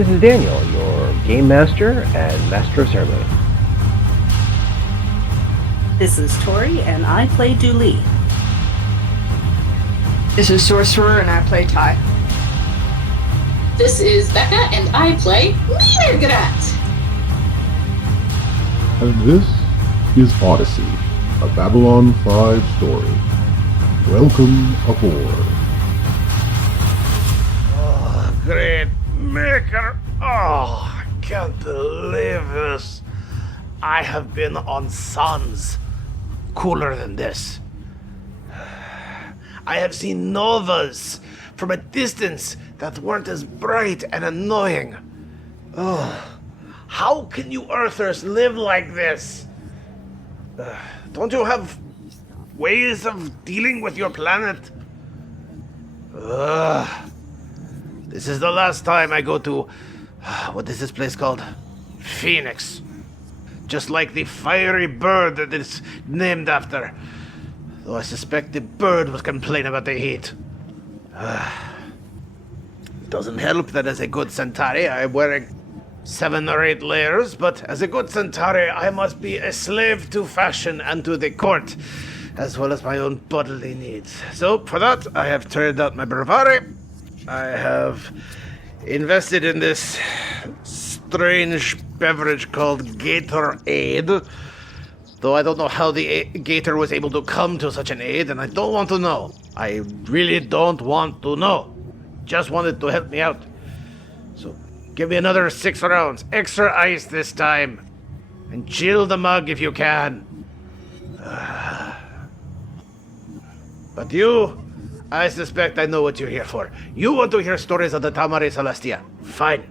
This is Daniel, your Game Master and Master of Ceremony. This is Tori, and I play Dooley. This is Sorcerer, and I play Ty. This is Becca, and I play Mirgrat. And this is Odyssey, a Babylon 5 story. Welcome aboard. Oh, great maker. Oh, I can't believe this. I have been on suns cooler than this. I have seen novas from a distance that weren't as bright and annoying. Oh, how can you Earthers live like this? Don't you have ways of dealing with your planet? This is the last time I go to... what is this place called? Phoenix. Just like the fiery bird that it's named after. Though I suspect the bird was complaining about the heat. It doesn't help that as a good Centauri I'm wearing 7 or 8 layers, but as a good Centauri I must be a slave to fashion and to the court, as well as my own bodily needs. So, for that, I have turned out my bravado. I have invested in this strange beverage called Gatorade, though I don't know how the Gator was able to come to such an aid, and I don't want to know. I really don't want to know. Just wanted to help me out. So, give me another 6 rounds. Extra ice this time. And chill the mug if you can. But you, I suspect I know what you're here for. You want to hear stories of the Tamare Celestia. Fine.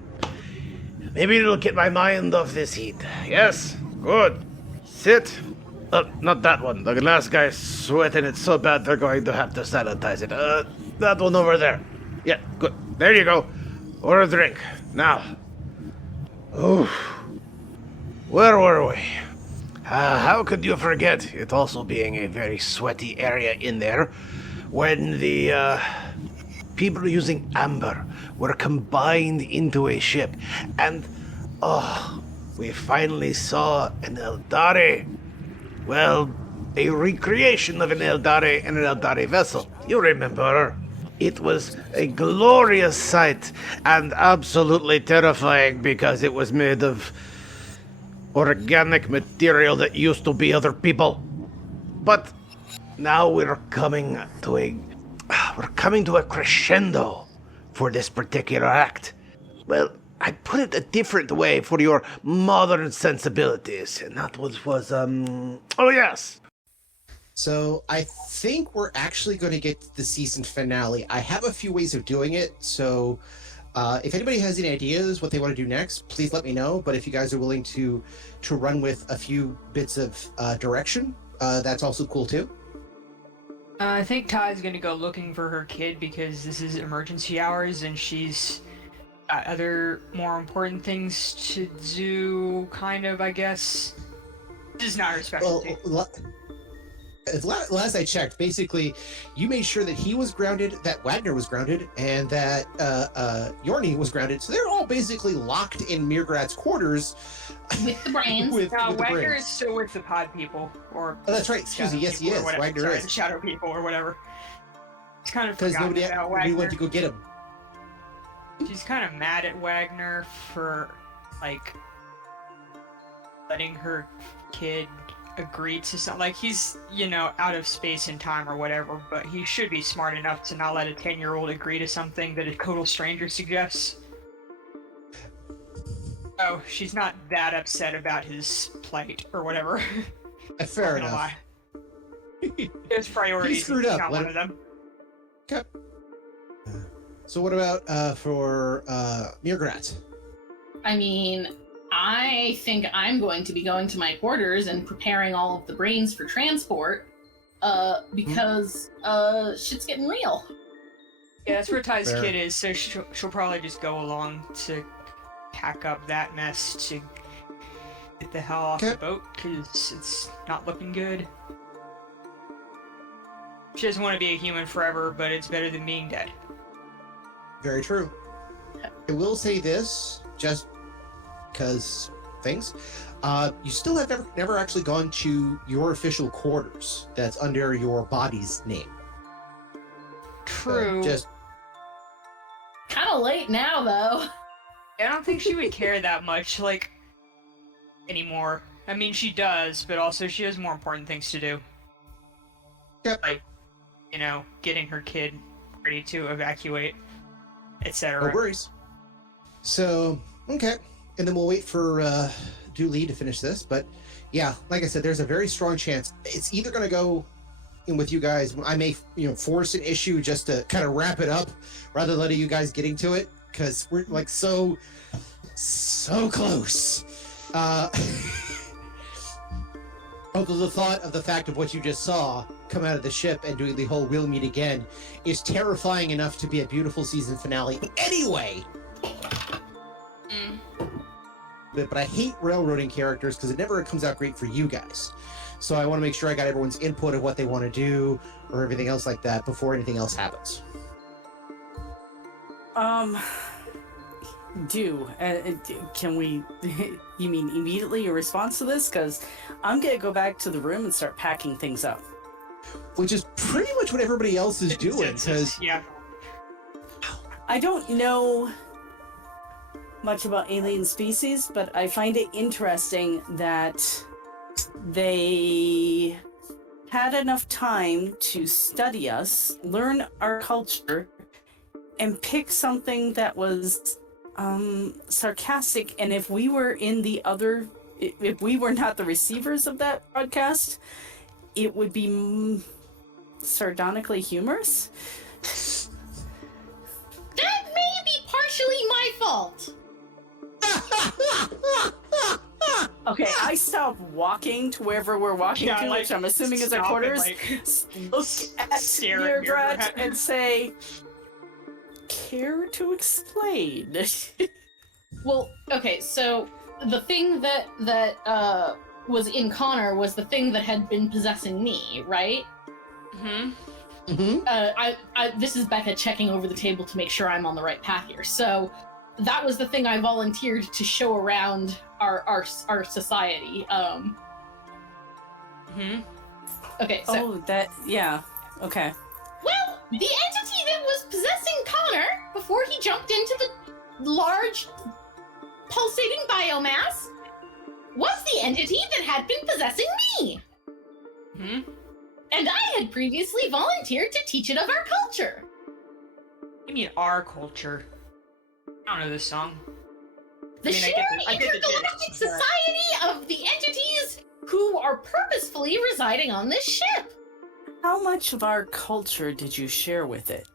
Maybe it'll get my mind off this heat. Yes, good. Sit. Not that one. The last guy's sweating it so bad they're going to have to sanitize it. That one over there. Yeah, good. There you go. Or a drink. Now. Oof. Where were we? How could you forget it also being a very sweaty area in there when the people using amber were combined into a ship, and we finally saw an Eldari. Well, a recreation of an Eldari in an Eldari vessel. You remember? It was a glorious sight and absolutely terrifying because it was made of organic material that used to be other people. But now we're coming to a crescendo for this particular act. Well, I put it a different way for your modern sensibilities, and that was oh yes. So I think we're actually going to get the season finale. I have a few ways of doing it, so if anybody has any ideas what they want to do next, please let me know. But if you guys are willing to run with a few bits of direction, that's also cool too. I think Ty's gonna go looking for her kid because this is emergency hours and she's got other more important things to do, kind of, I guess. This is not her specialty. Well, last I checked, basically, you made sure that he was grounded, that Wagner was grounded, and that Yorni was grounded. So they're all basically locked in Mirgrat's quarters. With the brains. with the Wagner brains. is still with the pod people, or... Oh, that's right. Excuse me. Yes, he is. Wagner Sorry, is. the shadow people, or whatever. He's kind of Because forgotten nobody about Wagner. went to go get him. She's kind of mad at Wagner for, like, letting her kid agree to something. Like, he's, out of space and time or whatever, but he should be smart enough to not let a 10-year-old agree to something that a total stranger suggests. Oh, she's not that upset about his plight or whatever. Fair enough. Lie. His priorities. He screwed up. Not one of them. Okay. So what about for Mirgrat? I mean, I think I'm going to be going to my quarters and preparing all of the brains for transport, because shit's getting real. Yeah, that's where Ty's Fair. kid is, so she'll probably just go along to pack up that mess to get the hell off the boat, because it's not looking good. She doesn't want to be a human forever, but it's better than being dead. Very true. I will say this, just because things. You still have never actually gone to your official quarters that's under your body's name. True. Just Kind of late now, though. I don't think she would care that much, like, anymore. I mean, she does, but also she has more important things to do. Yep. Like, getting her kid ready to evacuate, no etc. worries. So, okay. And then we'll wait for Dooley to finish this. But yeah, like I said, there's a very strong chance it's either going to go in with you guys. I may, force an issue just to kind of wrap it up rather than letting you guys getting to it because we're like so close. Although the thought of the fact of what you just saw come out of the ship and doing the whole "we'll meet again" is terrifying enough to be a beautiful season finale anyway. But I hate railroading characters because it never comes out great for you guys. So I want to make sure I got everyone's input of what they want to do or everything else like that before anything else happens. Can we, you mean immediately in response to this? Because I'm going to go back to the room and start packing things up. Which is pretty much what everybody else is doing. Because Yeah. I don't know much about alien species, but I find it interesting that they had enough time to study us, learn our culture, and pick something that was sarcastic. And if we were if we were not the receivers of that broadcast, it would be sardonically humorous. That may be partially my fault. Okay, I stop walking to wherever we're walking to, which I'm assuming is our quarters. Look at stare at Mirgrat and say, "Care to explain?" Well, okay, so the thing that was in Connor was the thing that had been possessing me, right? Mm-hmm. Mm-hmm. This is Becca checking over the table to make sure I'm on the right path here. So that was the thing I volunteered to show around our society. Mm-hmm. Okay, so okay. well, the entity that was possessing Connor before he jumped into the large pulsating biomass was the entity that had been possessing me. Hmm? And I had previously volunteered to teach it of our culture. You mean our culture? I don't know this song. The shared intergalactic society of the entities who are purposefully residing on this ship. How much of our culture did you share with it?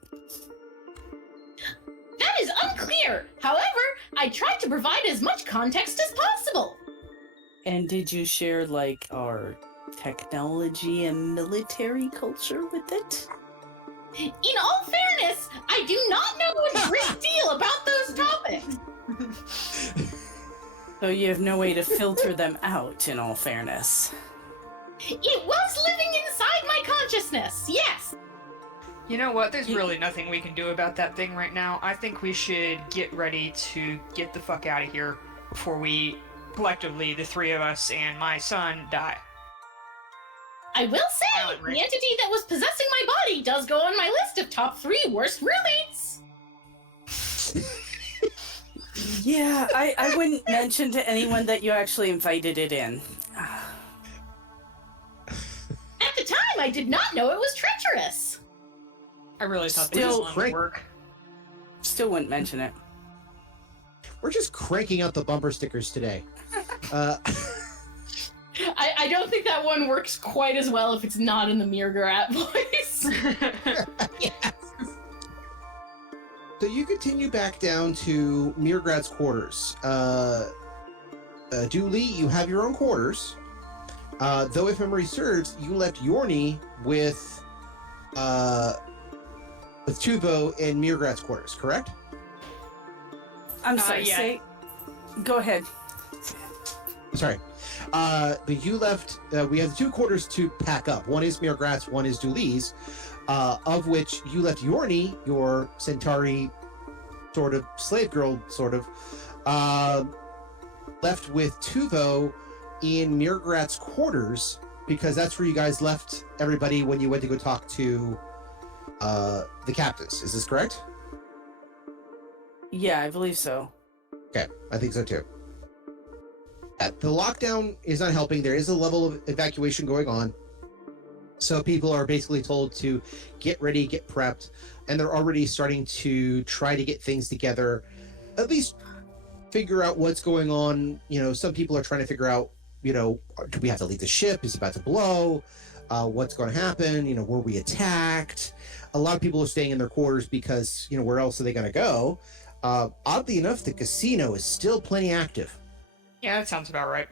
That is unclear. However, I tried to provide as much context as possible. And did you share, like, our technology and military culture with it? In all fairness, I do not know a great deal about those topics. So you have no way to filter them out, in all fairness. It was living inside my consciousness, yes. You know what? There's really nothing we can do about that thing right now. I think we should get ready to get the fuck out of here before we, collectively, the three of us and my son, die. I will say, the entity that was possessing my body does go on my list of top 3 worst roommates. Yeah, I wouldn't mention to anyone that you actually invited it in. At the time, I did not know it was treacherous. I really thought Still, this would work. Still wouldn't mention it. We're just cranking out the bumper stickers today. I don't think that one works quite as well if it's not in the Mirgrat voice. Yes. So you continue back down to Mirgrat's quarters. Dooley, you have your own quarters. Though if memory serves, you left Yorni with Tuvo in Mirgrat's quarters, correct? I'm sorry, yeah. Go ahead. Sorry. But you left, we have 2 quarters to pack up. One is Mirgrat's, one is Dooley's, of which you left Yorni, your Centauri sort of slave girl, sort of, left with Tuvo in Mirgrat's quarters, because that's where you guys left everybody when you went to go talk to the captives. Is this correct? Yeah, I believe so. Okay, I think so too. The lockdown is not helping. There is a level of evacuation going on. So people are basically told to get ready, get prepped, and they're already starting to try to get things together, at least figure out what's going on. You know, some people are trying to figure out, you know, do we have to leave the ship? Is it about to blow? What's going to happen? You know, were we attacked? A lot of people are staying in their quarters because, you know, where else are they going to go? Oddly enough, the casino is still plenty active. Yeah, that sounds about right.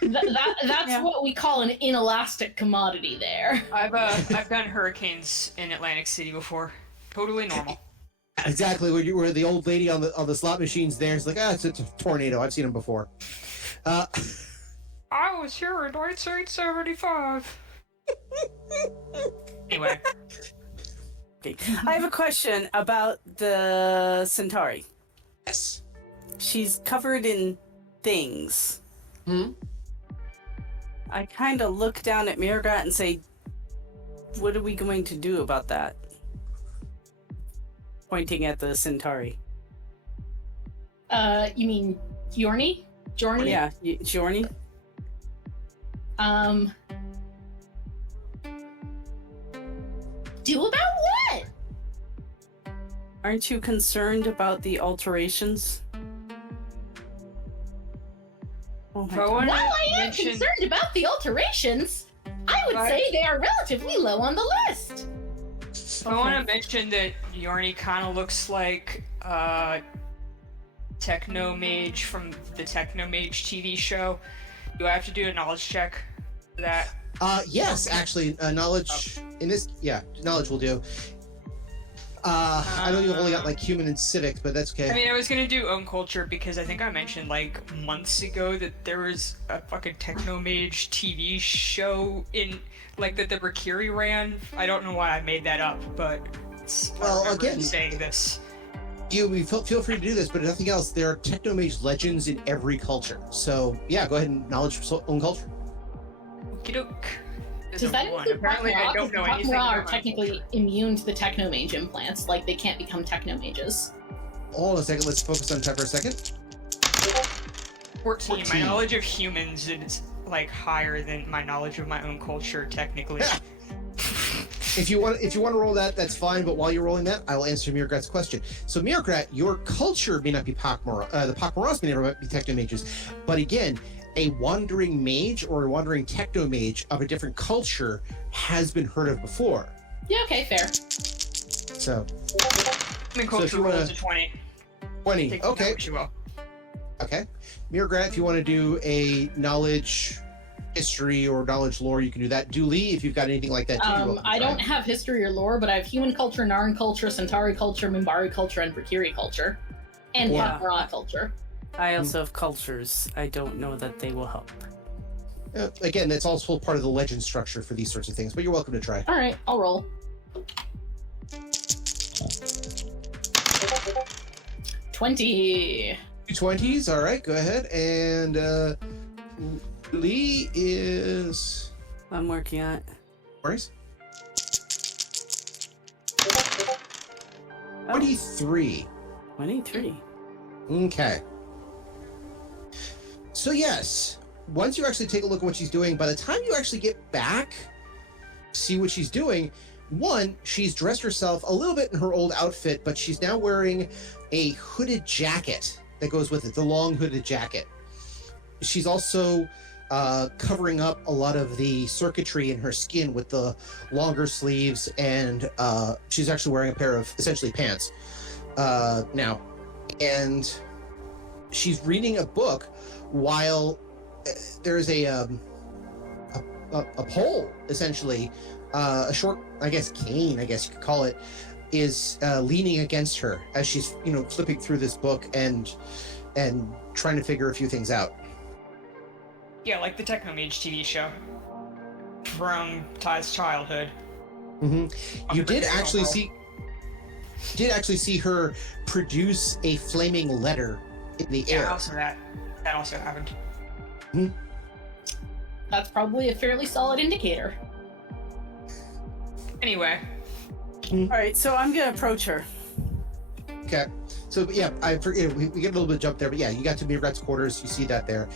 That's what we call an inelastic commodity there. I've done hurricanes in Atlantic City before. Totally normal. Exactly, where the old lady on the slot machines there is like, it's a tornado. I've seen them before. I was here in 1975. Anyway. Okay. I have a question about the Centauri. Yes. She's covered in things. I kind of look down at Mirgrat and say, what are we going to do about that? Pointing at the Centauri. You mean Jorni? Jorni? Yeah, Jorni. Do about what? Aren't you concerned about the alterations? Oh my God. While I am concerned about the alterations, I would say they are relatively low on the list. I want to mention that Jorni kind of looks like Techno Mage from the Techno Mage TV show. Do I have to do a knowledge check for that? Yes, actually, knowledge in this, knowledge will do. I know you've only got like human and civic, but that's okay. I mean, I was gonna do own culture because I think I mentioned like months ago that there was a fucking Techno Mage TV show in like that the Rikiri ran. I don't know why I made that up, but well, again, saying this. You feel free to do this, but if nothing else, there are Techno Mage legends in every culture. So yeah, go ahead and knowledge own culture. Okey-doke. Does that include Apparently, I don't know anything. pak'ma'ra are technically immune to the Techno Mage implants, like they can't become Techno Mages. Hold on a second, let's focus on time for a second. 14. My knowledge of humans is like higher than my knowledge of my own culture, technically. If you want to roll that, that's fine. But while you're rolling that, I will answer Mirgrat's question. So Mirgrat, your culture may not be pak'ma'ra. The pak'ma'ras may never be Techno Mages, but again, a wandering mage or a wandering techno mage of a different culture has been heard of before. Yeah, okay, fair. So, My culture rolls a 20. 20, Take okay. what you will. Okay. Mirgrat, if you want to do a knowledge history or knowledge lore, you can do that. Dooley, if you've got anything like that, I don't have history or lore, but I have human culture, Narn culture, Centauri culture, Minbari culture, and Rikiri culture. And pak'ma'ra culture. I also have cultures. I don't know that they will help. Again, that's also part of the legend structure for these sorts of things, but you're welcome to try. All right, I'll roll. 20. 20s, all right, go ahead. And Lee is... I'm working on it. Worries? 23. 23. Okay. So yes, once you actually take a look at what she's doing, by the time you actually get back, see what she's doing, one, she's dressed herself a little bit in her old outfit, but she's now wearing a hooded jacket that goes with it, the long hooded jacket. She's also covering up a lot of the circuitry in her skin with the longer sleeves, and she's actually wearing a pair of essentially pants now. And she's reading a book while there's a pole, essentially, a short, I guess, cane, I guess you could call it, is leaning against her as she's, flipping through this book and trying to figure a few things out. Yeah, like the Techno Mage TV show from Ty's childhood. Mm-hmm. You did actually see... did actually see her produce a flaming letter in the air. Yeah, that also happened. That's probably a fairly solid indicator. Anyway. All right, so I'm gonna approach her. Okay. So yeah, I forget we get a little bit of jump there, but yeah, you got to Mirat's quarters. You see that there,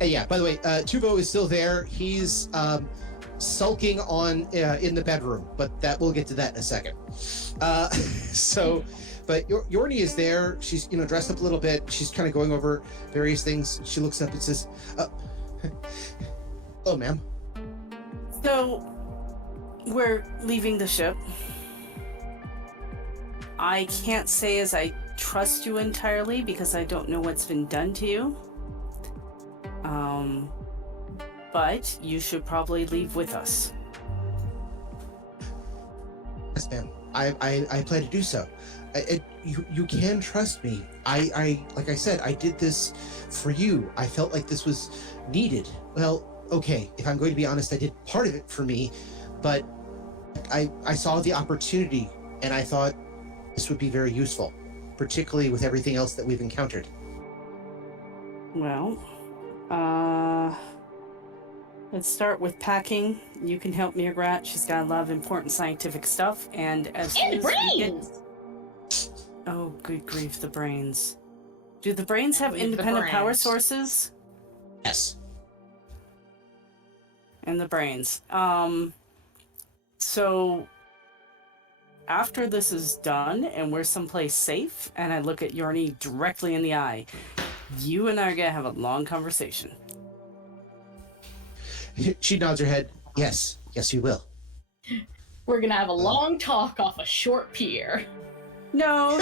and yeah. By the way, Tuvo is still there. He's sulking on in the bedroom, but we'll get to that in a second. But Yorni is there. She's dressed up a little bit. She's kind of going over various things. She looks up and says, "Hello, ma'am." So we're leaving the ship. I can't say as I trust you entirely because I don't know what's been done to you. But you should probably leave with us. Yes, ma'am. I plan to do so. You can trust me. I like I said, I did this for you. I felt like this was needed. Well, okay, if I'm going to be honest, I did part of it for me, but I saw the opportunity and I thought this would be very useful, particularly with everything else that we've encountered. Well, let's start with packing. You can help Mirat. She's got a lot of important scientific stuff, and as soon as we get... Oh, good grief, the brains. Do the brains have independent power sources? Yes. And the brains. So after this is done and we're someplace safe, and I look at Yorni directly in the eye, you and I are gonna have a long conversation. She nods her head. Yes, you will. We're gonna have a long talk off a short pier. No.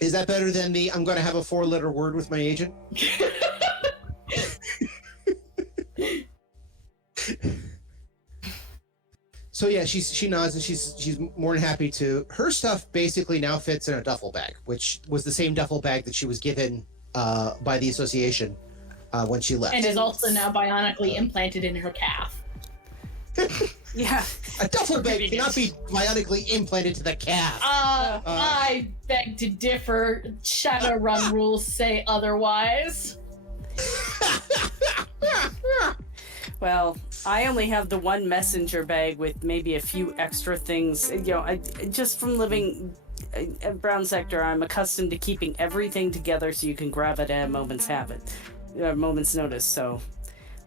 Is that better than the I'm going to have a 4-letter word with my agent? So yeah, she nods and she's more than happy to. Her stuff basically now fits in a duffel bag, which was the same duffel bag that she was given by the association when she left. And is also now bionically implanted in her calf. Yeah. A duffel bag cannot be bionically implanted to the calf. I beg to differ. Shadowrun rules say otherwise. Well, I only have the one messenger bag with maybe a few extra things. I just from living at Brown Sector, I'm accustomed to keeping everything together so you can grab it at a moment's notice. So,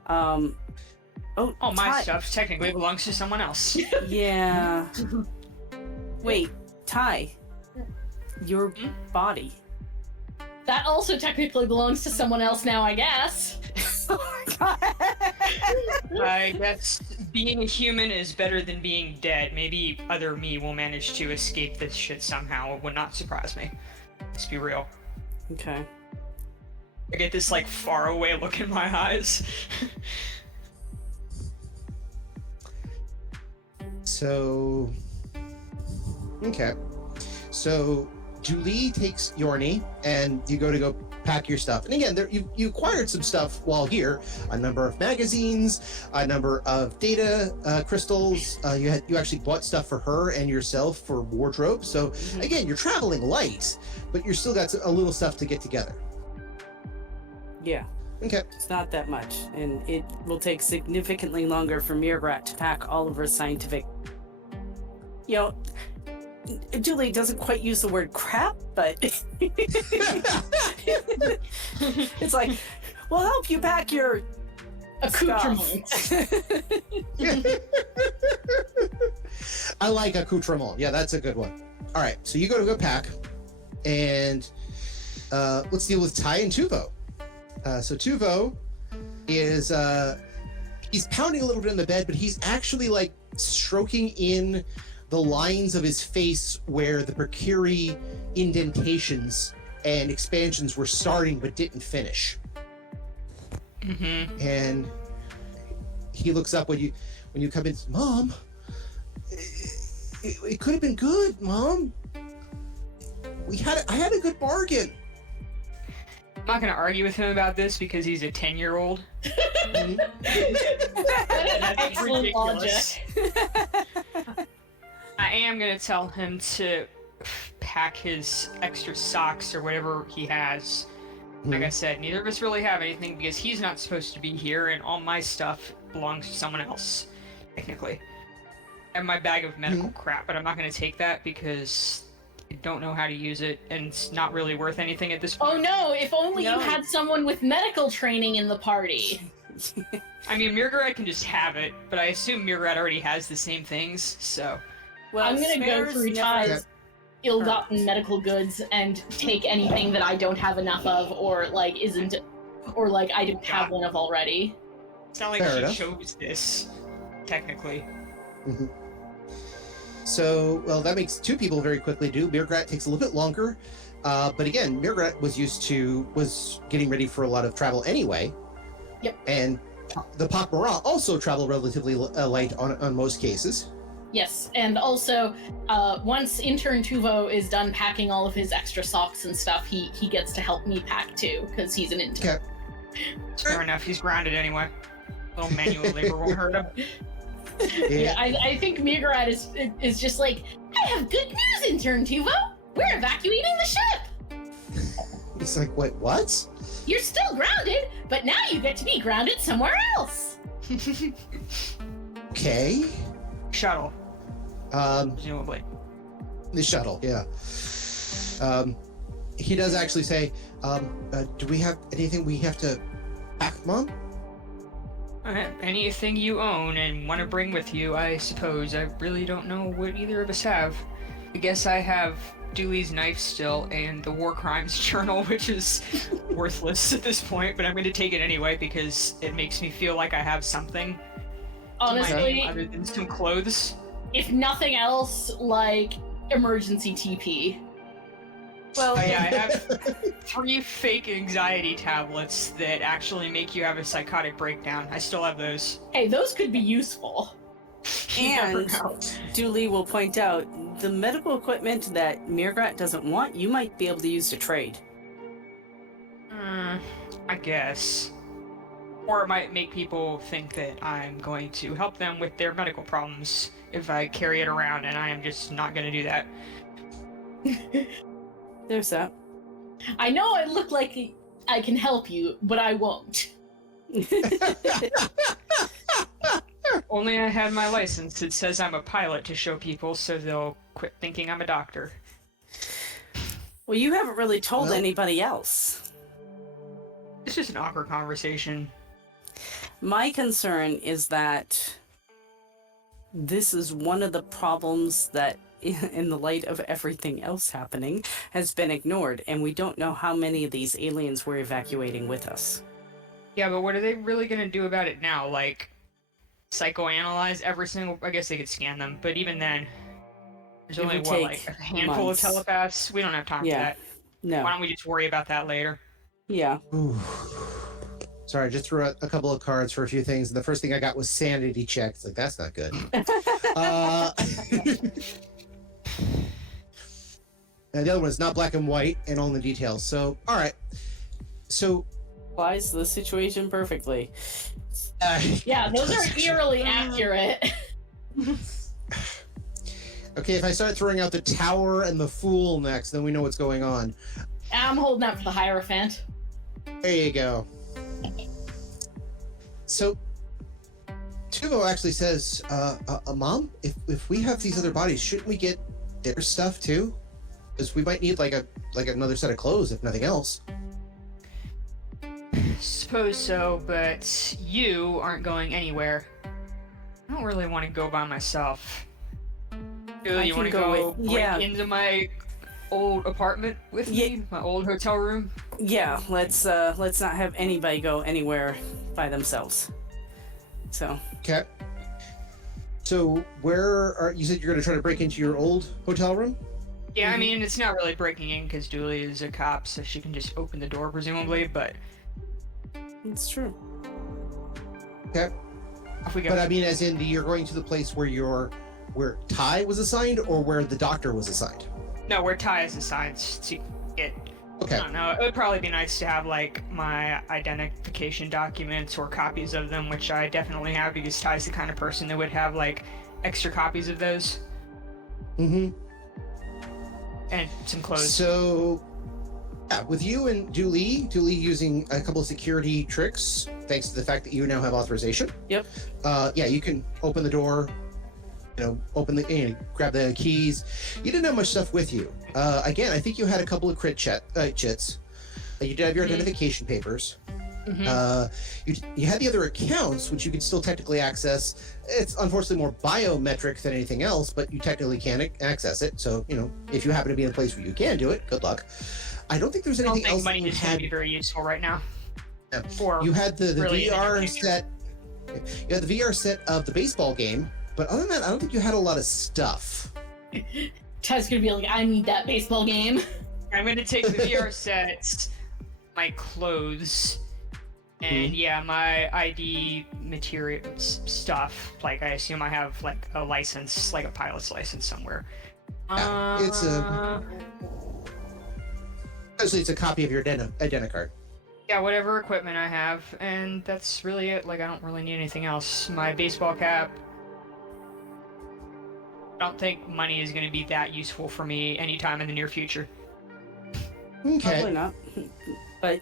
my stuff technically belongs to someone else. Yeah. Wait, Ty, your body. That also technically belongs to someone else now, I guess. Oh my god. I guess being a human is better than being dead. Maybe other me will manage to escape this shit somehow. It would not surprise me. Let's be real. Okay. I get this far away look in my eyes. So, okay. So, Julie takes Yorni, and you go pack your stuff. And again, you acquired some stuff while here. A number of magazines, a number of data crystals. You actually bought stuff for her and yourself for wardrobe. So, again, you're traveling light, but you're still got a little stuff to get together. Yeah. Okay. It's not that much, and it will take significantly longer for Mirat to pack all of her scientific... Julie doesn't quite use the word crap, but... It's like, we'll help you pack your... accoutrements. I like accoutrement. Yeah, that's a good one. All right, so you go pack, and let's deal with Ty and Tuvo. So Tuvo is he's pounding a little bit in the bed, but he's actually stroking in the lines of his face where the Mercury indentations and expansions were starting but didn't finish. And he looks up when you come in. Mom, it could have been good, Mom. I had a good bargain. I'm not going to argue with him about this because he's a 10-year-old. Excellent logic. I am gonna tell him to pack his extra socks or whatever he has. Like I said, neither of us really have anything because he's not supposed to be here, and all my stuff belongs to someone else, technically. I have my bag of medical crap, but I'm not going to take that because I don't know how to use it, and it's not really worth anything at this point. Oh no, if only you had someone with medical training in the party. I mean, Mirgaret can just have it, but I assume Mirgaret already has the same things, so... Well, I'm going to go through Ty's ill-gotten medical goods and take anything that I don't have enough of, or, like, isn't... Or, like, I don't have one of already. It's not like she chose this, technically. So, well, that makes two people very quickly do. Mirgrat takes a little bit longer. But again, Mirgrat was getting ready for a lot of travel anyway. Yep. And the pak'ma'ra also travel relatively light on most cases. Yes, and also, once intern Tuvo is done packing all of his extra socks and stuff, he gets to help me pack too, because he's an intern. Fair enough, he's grounded anyway. A little manual labor won't hurt him. Yeah, I think Mirgarat is just like, I have good news, intern Tuvo! We're evacuating the ship! He's like, wait, what? You're still grounded, but now you get to be grounded somewhere else! Okay. Shuttle. Presumably. The shuttle, yeah. He does actually say, do we have anything we have to pack, Mom? Anything you own and want to bring with you, I suppose. I really don't know what either of us have. I guess I have Dooley's knife still and the war crimes journal, which is worthless at this point, but I'm going to take it anyway because it makes me feel like I have something. Honestly, other than some clothes. If nothing else, like emergency TP. Well, yeah, I have 3 fake anxiety tablets that actually make you have a psychotic breakdown. I still have those. Hey, those could be useful. And Dooley will point out, the medical equipment that Mirgrat doesn't want, you might be able to use to trade. I guess. Or it might make people think that I'm going to help them with their medical problems if I carry it around, and I am just not going to do that. There's that. I know I look like I can help you, but I won't. Only I had my license. It says I'm a pilot to show people so they'll quit thinking I'm a doctor. Well, you haven't really told anybody else. It's just an awkward conversation. My concern is that this is one of the problems that, in the light of everything else happening, has been ignored, and we don't know how many of these aliens we're evacuating with us. Yeah, but what are they really going to do about it now? Like, psychoanalyze every single... I guess they could scan them, but even then, there's only, like a handful months. of telepaths? We don't have time for that. No. Why don't we just worry about that later? Yeah. Ooh. Sorry, I just threw out a couple of cards for a few things. The first thing I got was sanity check. It's like, that's not good. And the other one is not black and white and all the details. So, all right. So, Applies the situation perfectly. Yeah, those are eerily accurate. Okay, if I start throwing out the Tower and the Fool next, then we know what's going on. I'm holding out for the Hierophant. There you go. So, Tuvo actually says, Mom, if we have these other bodies, shouldn't we get their stuff too? Because we might need like another set of clothes, if nothing else. Suppose so, but you aren't going anywhere. I don't really want to go by myself. You want to go into my old apartment with me? My old hotel room? Yeah, let's not have anybody go anywhere by themselves. So. Okay. So you said you're going to try to break into your old hotel room? Yeah, I mean, it's not really breaking in because Dooley is a cop, so she can just open the door, presumably, but... It's true. Okay. Off we go. But I mean, as in, you're going to the place where Ty was assigned, or where the doctor was assigned? No, where Ty is assigned to get... Okay. I don't know, it would probably be nice to have, like, my identification documents or copies of them, which I definitely have, because Ty's the kind of person that would have, like, extra copies of those. Mm-hmm. And some clothes. So, yeah, with you and Dooley using a couple of security tricks, thanks to the fact that you now have authorization. Yep. Yeah, you can open the door, grab the keys. You didn't have much stuff with you. Again, I think you had a couple of chits. You did have your identification papers. You had the other accounts, which you can still technically access. It's unfortunately more biometric than anything else, but you technically can access it. So, if you happen to be in a place where you can do it, good luck. I don't think there's anything else. Money is going to be very useful right now. You had the really VR set. You had the VR set of the baseball game, but other than that, I don't think you had a lot of stuff. Ty's gonna be like, I need that baseball game. I'm going to take the VR sets, my clothes, and my ID material stuff. Like, I assume I have like a license, like a pilot's license somewhere. Yeah, it's a copy of your identi card. Yeah, whatever equipment I have, and that's really it. Like, I don't really need anything else. My baseball cap. I don't think money is going to be that useful for me anytime in the near future. Okay. Probably not. But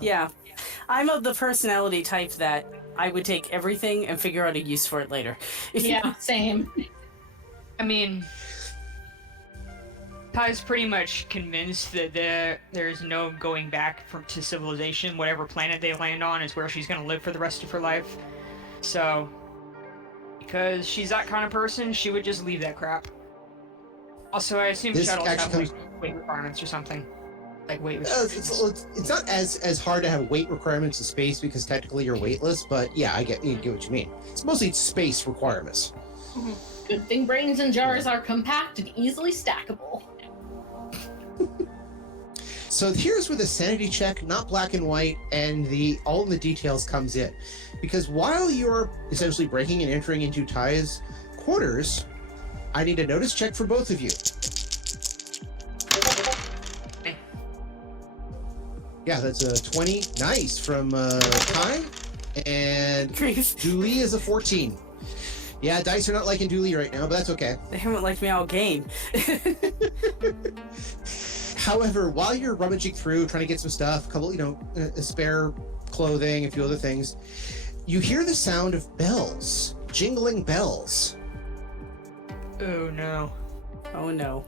yeah, I'm of the personality type that I would take everything and figure out a use for it later. Yeah, same. I mean, Ty's pretty much convinced that there's no going back to civilization. Whatever planet they land on is where she's going to live for the rest of her life. So, because she's that kind of person, she would just leave that crap. Also, I assume shuttles have like weight requirements or something. Like weight restrictions. It's not as hard to have weight requirements in space because technically you're weightless, but yeah, I get what you mean. It's mostly space requirements. Good thing brains in jars are compact and easily stackable. So here's where the sanity check, not black and white, and all in the details comes in. Because while you're essentially breaking and entering into Ty's quarters, I need a notice check for both of you. Yeah, that's a 20. Nice from Ty. And Dooley is a 14. Yeah, dice are not liking Dooley right now, but that's okay. They haven't liked me all game. However, while you're rummaging through, trying to get some stuff, a couple, spare clothing, a few other things, you hear the sound of bells, jingling bells. Oh no. Oh no.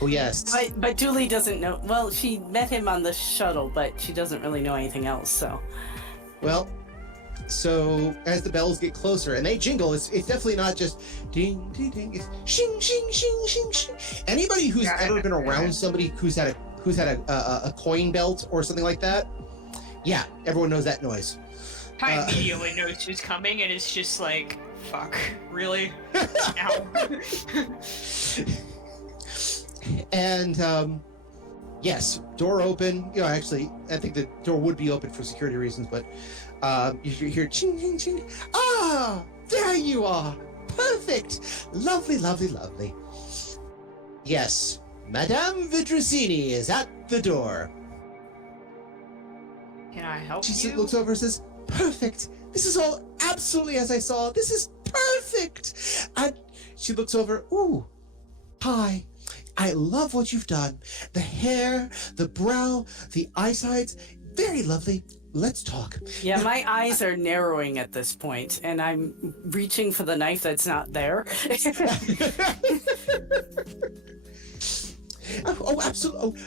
Oh yes. But Dooley doesn't know. Well, she met him on the shuttle, but she doesn't really know anything else, so. Well, so as the bells get closer and they jingle, it's definitely not just ding ding ding. It's shing shing shing shing shing. Anybody who's ever been around somebody who's had a coin belt or something like that, yeah, everyone knows that noise. I immediately knows who's coming, and it's just like, fuck, really? Ow. And yes, door open. Actually, I think the door would be open for security reasons, but you hear ching ching ching. Ah, there you are. Perfect. Lovely, lovely, lovely. Yes, Madame Vidrizini is at the door. Can I help you? She you? looks over and says, perfect. This is all absolutely as I saw. This is perfect. And she looks over. Ooh, hi. I love what you've done. The hair, the brow, the eyesides, very lovely. Let's talk. Yeah, my eyes are narrowing at this point, and I'm reaching for the knife that's not there. Oh, absolutely.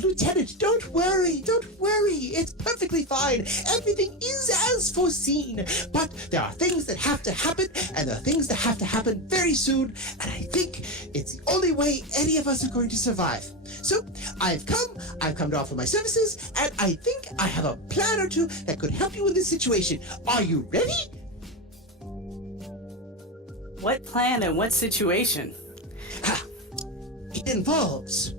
Lieutenant, don't worry. It's perfectly fine. Everything is as foreseen. But there are things that have to happen, and there are things that have to happen very soon. And I think it's the only way any of us are going to survive. So I've come to offer my services, and I think I have a plan or two that could help you in this situation. Are you ready? What plan and what situation? It involves.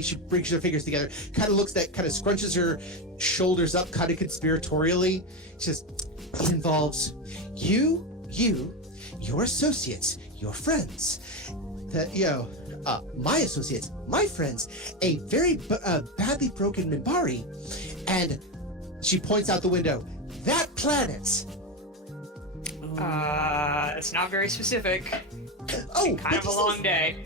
She brings her fingers together, kind of scrunches her shoulders up, kind of conspiratorially. She says, it involves you, your associates, your friends, my associates, my friends, a very badly broken Minbari, and she points out the window, that planet. It's not very specific. Oh, Kind of a long day.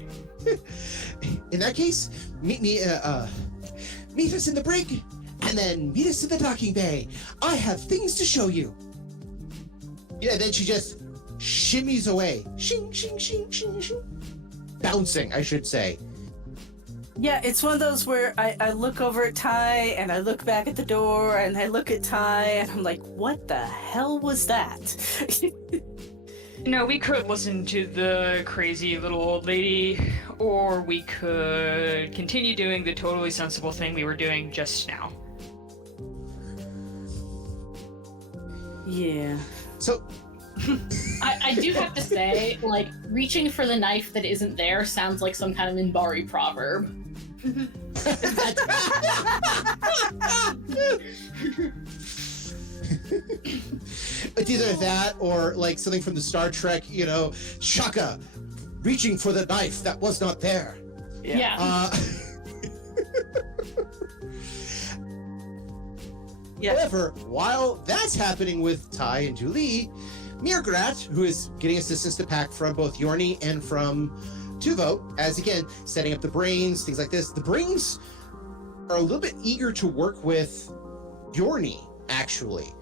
In that case, meet us in the brig, and then meet us in the docking bay. I have things to show you. Yeah, then she just shimmies away. Shing, shing, shing, shing, shing. Bouncing, I should say. Yeah, it's one of those where I look over at Ty, and I look back at the door, and I look at Ty, and I'm like, what the hell was that? We could listen to the crazy little old lady, or we could continue doing the totally sensible thing we were doing just now. Yeah. So, I do have to say, like, reaching for the knife that isn't there sounds like some kind of Minbari proverb. It's either that or like something from the Star Trek, Shaka reaching for the knife that was not there. Yeah. Yeah. However, while that's happening with Ty and Julie, Mirgrat, who is getting assistance to pack from both Yorni and from Tuvo, as again, setting up the brains, things like this. The brains are a little bit eager to work with Yorni, actually.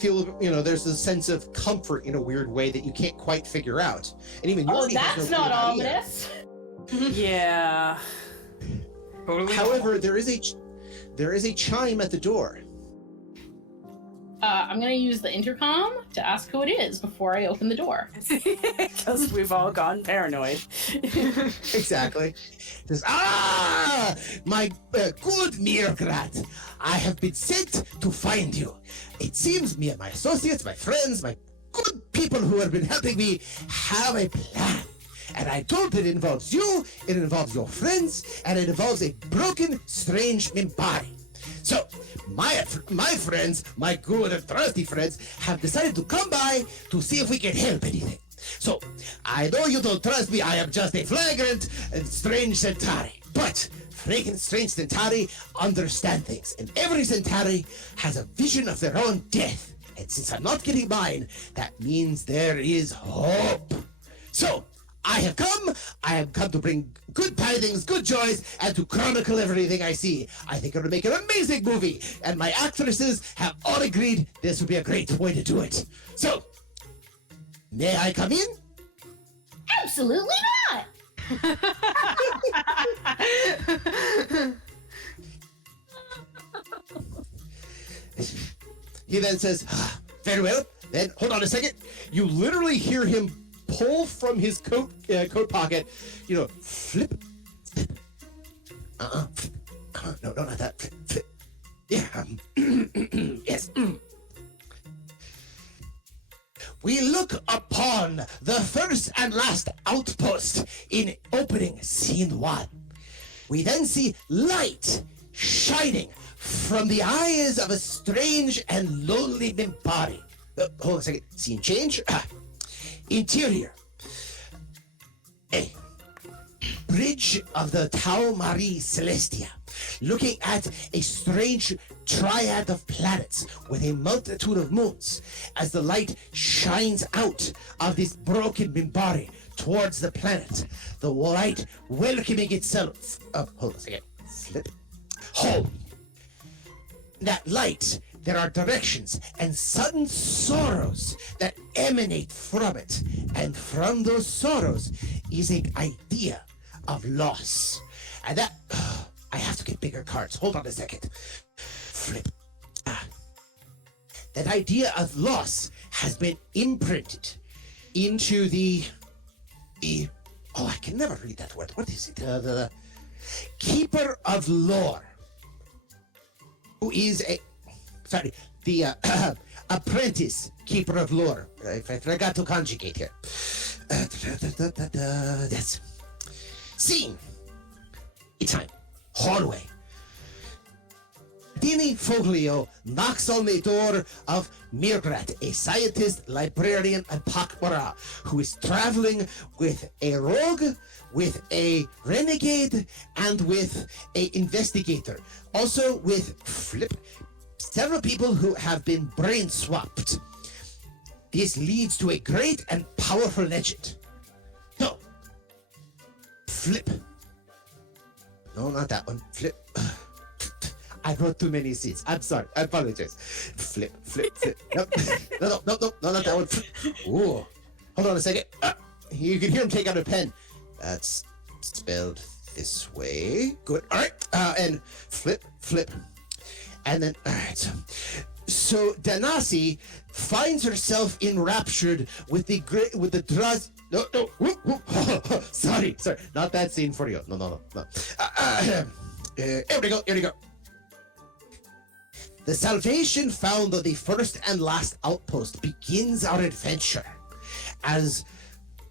Feel, there's a sense of comfort in a weird way that you can't quite figure out. And even Yorni that's has no not clue ominous. Yeah. Totally. However, there is a chime at the door. I'm gonna use the intercom to ask who it is before I open the door. Because we've all gone paranoid. Exactly. Says, my good Mirgrat, I have been sent to find you. It seems me and my associates, my friends, my good people who have been helping me have a plan. And I told it involves you, it involves your friends, and it involves a broken, strange Minbari. So, my friends, my good and trusty friends, have decided to come by to see if we can help anything. So, I know you don't trust me, I am just a flagrant and strange Centauri. But flagrant strange Centauri understand things, and every Centauri has a vision of their own death. And since I'm not getting mine, that means there is hope. So, I have come to bring good tidings, good joys, and to chronicle everything I see. I think it'll make an amazing movie, and my actresses have all agreed this would be a great way to do it. So, may I come in? Absolutely not! He then says, very well, then hold on a second. You literally hear him pull from his coat pocket, flip. No, not that. Flip. Yeah. Yes. We look upon the first and last outpost in opening scene 1. We then see light shining from the eyes of a strange and lonely Minbari. Hold on a second. Scene change. Interior. A bridge of the Tau Marie Celestia, looking at a strange triad of planets with a multitude of moons as the light shines out of this broken Minbari towards the planet. The light welcoming itself. Hold on a second. Flip. Hold. That light, there are directions and sudden sorrows that emanate from it. And from those sorrows is an idea of loss. And that, I have to get bigger cards. Hold on a second. Flip. That idea of loss has been imprinted into the I can never read that word. What is it? The Keeper of Lore. Who is the apprentice keeper of lore. I forgot to conjugate here. That's scene. It's time. Hallway. Dini Foglio knocks on the door of Mirgrat, a scientist, librarian, and pak'ma'ra, who is traveling with a rogue, with a renegade, and with a investigator. Also with several people who have been brain swapped. this leads to a great and powerful legend. So, flip. No, not that one. Flip. I wrote too many seats. I'm sorry. I apologize. Flip, flip, flip. Nope. No, not that one. Ooh. Hold on a second. You can hear him take out a pen. That's spelled this way. Good. All right. And flip, flip. And then, all right. So Danasi finds herself enraptured with the Draz. No. Sorry. Not that scene for you. No. Here we go. The salvation found on the first and last outpost begins our adventure. As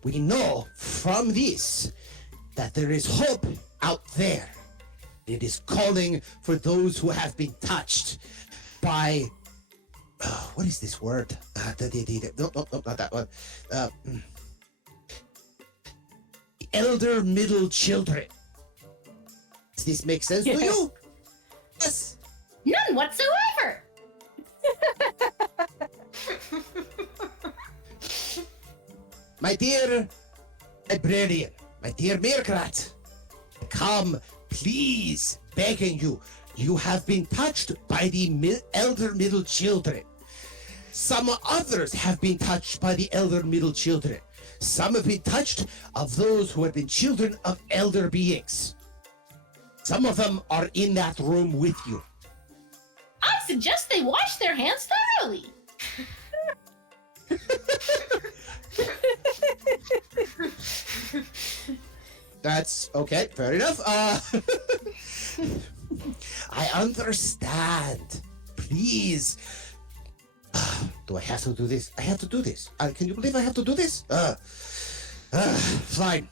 we know from this that there is hope out there. It is calling for those who have been touched by what is this word? No, not that one. Elder middle children. Does this make sense to you? Yes. None whatsoever. My dear librarian, my dear Mirkrat, come, please, begging you. You have been touched by the elder middle children. Some others have been touched by the elder middle children. Some have been touched of those who have been children of elder beings. Some of them are in that room with you. I suggest they wash their hands thoroughly. That's okay, fair enough. I understand. Please. Do I have to do this? I have to do this. Can you believe I have to do this? Fine.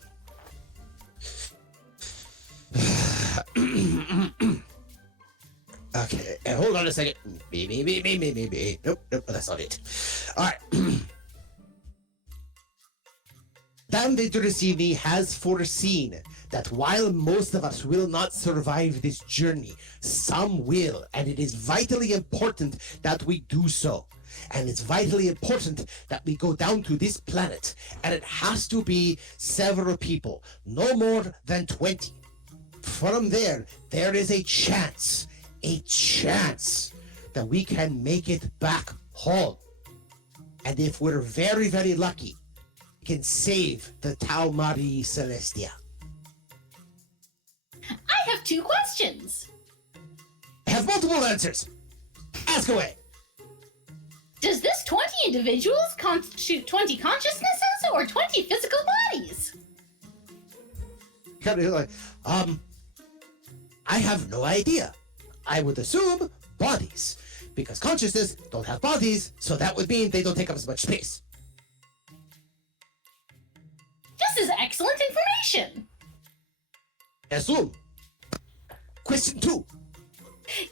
Okay, hold on a second. Me. Nope, that's not it. All right. Madame Vidrizini has foreseen that while most of us will not survive this journey, some will, and it is vitally important that we do so. And it's vitally important that we go down to this planet, and it has to be several people, no more than 20. From there is a chance that we can make it back home. And if we're very, very lucky, we can save the Taumari Celestia. I have 2 questions. I have multiple answers. Ask away. Does this 20 individuals constitute 20 consciousnesses or 20 physical bodies? Kind of like, I have no idea. I would assume bodies, because consciousness don't have bodies, so that would mean they don't take up as much space. This is excellent information. Assume. Question 2.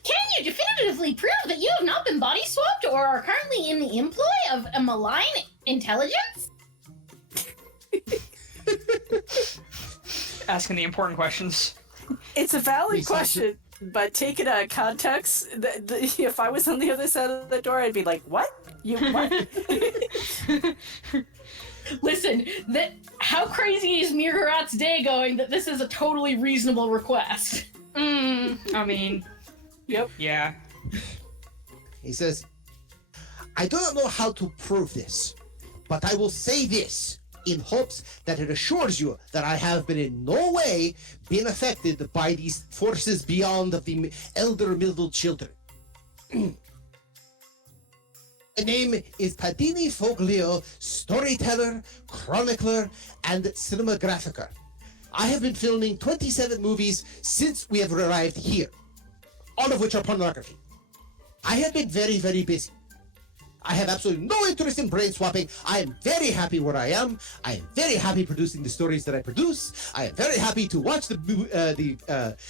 Can you definitively prove that you have not been body swapped or are currently in the employ of a malign intelligence? Asking the important questions. It's a valid question, but take it out of context. If I was on the other side of the door, I'd be like, "What? You what?" Listen, how crazy is Mirgarat's day going that this is a totally reasonable request? I mean, Yep. yeah. He says, I do not know how to prove this, but I will say this in hopes that it assures you that I have been in no way been affected by these forces beyond of the elder middle children. My name is Padini Foglio, storyteller, chronicler, and cinematographer. I have been filming 27 movies since we have arrived here, all of which are pornography. I have been very, very busy. I have absolutely no interest in brain swapping. I am very happy where I am. I am very happy producing the stories that I produce. I am very happy to watch the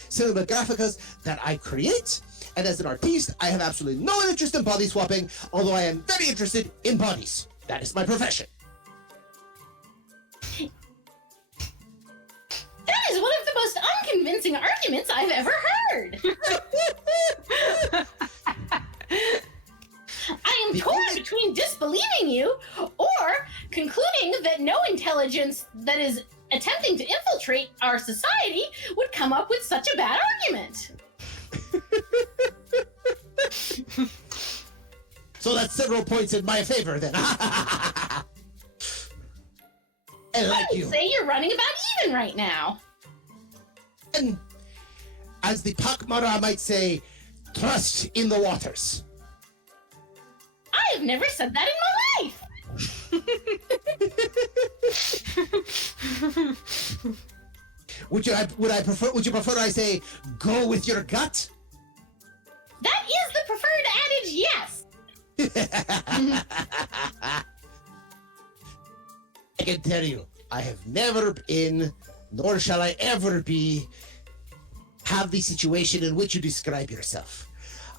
cinematographicas that I create. And as an artiste, I have absolutely no interest in body swapping, although I am very interested in bodies. That is my profession. That is one of the most unconvincing arguments I've ever heard. I am torn between disbelieving you or concluding that no intelligence that is attempting to infiltrate our society would come up with such a bad argument. So that's several points in my favor then. I like I you. would say you're running about even right now. And as the pak'ma'ra might say, trust in the waters. I have never said that in my life. Would you prefer I say go with your gut? That is the preferred adage, yes. I can tell you, I have never been, nor shall I ever be, have the situation in which you describe yourself.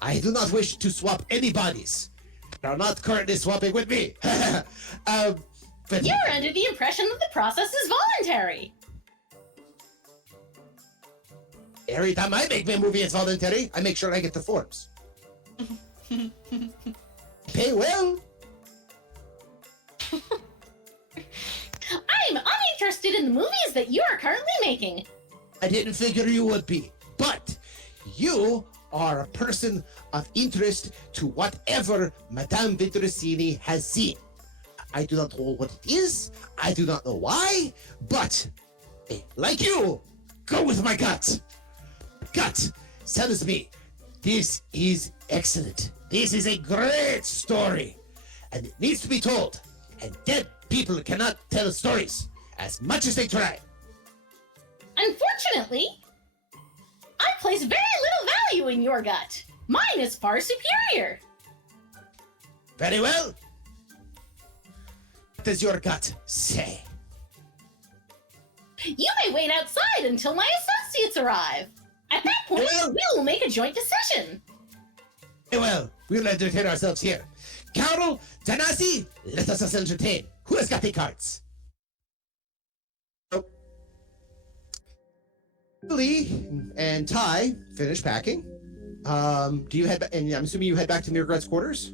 I do not wish to swap any bodies. They are not currently swapping with me. But You're under the impression that the process is voluntary. every time I make my movie, it's voluntary. I make sure I get the forms. Pay well. I'm uninterested in the movies that you are currently making. I didn't figure you would be, but you are a person of interest to whatever Madame Vidrizini has seen. I do not know what it is, I do not know why, but like you, go with my gut. Gut tells me this is excellent. This is a great story, and it needs to be told. And dead people cannot tell stories as much as they try. Unfortunately, I place very little value in your gut. Mine is far superior. Very well. What does your gut say? You may wait outside until my associates arrive. At that point, Well- we will make a joint decision. Very well, we'll entertain ourselves here. Carol, Tanasi, let us entertain. Who has got the cards? Lee and Ty finish packing. Do you head? And I'm assuming you head back to Mirgrad's quarters.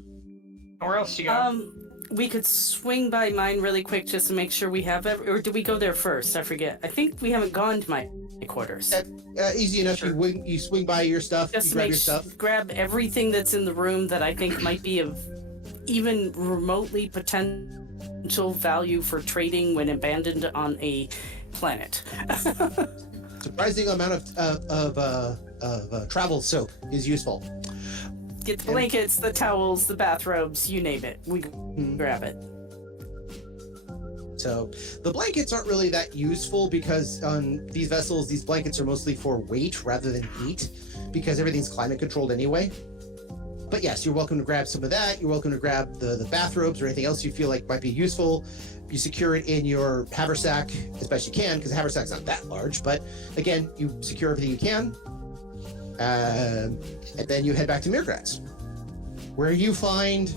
Where else you go? We could swing by mine really quick just to make sure we have or do we go there first? I forget. I think we haven't gone to my quarters. Easy enough. Sure. You swing by your stuff. Just you to grab make your stuff. grab everything that's in the room that I think might be of even remotely potential value for trading when abandoned on a planet. Surprising amount of travel soap is useful. Get the blankets, the towels, the bathrobes, you name it. We grab it. So the blankets aren't really that useful because on these vessels, these blankets are mostly for weight rather than heat because everything's climate controlled anyway. But yes, you're welcome to grab some of that. You're welcome to grab the bathrobes or anything else you feel like might be useful. You secure it in your haversack as best you can because the haversack's not that large. But again, you secure everything you can. And then you head back to Mirgrad's, where you find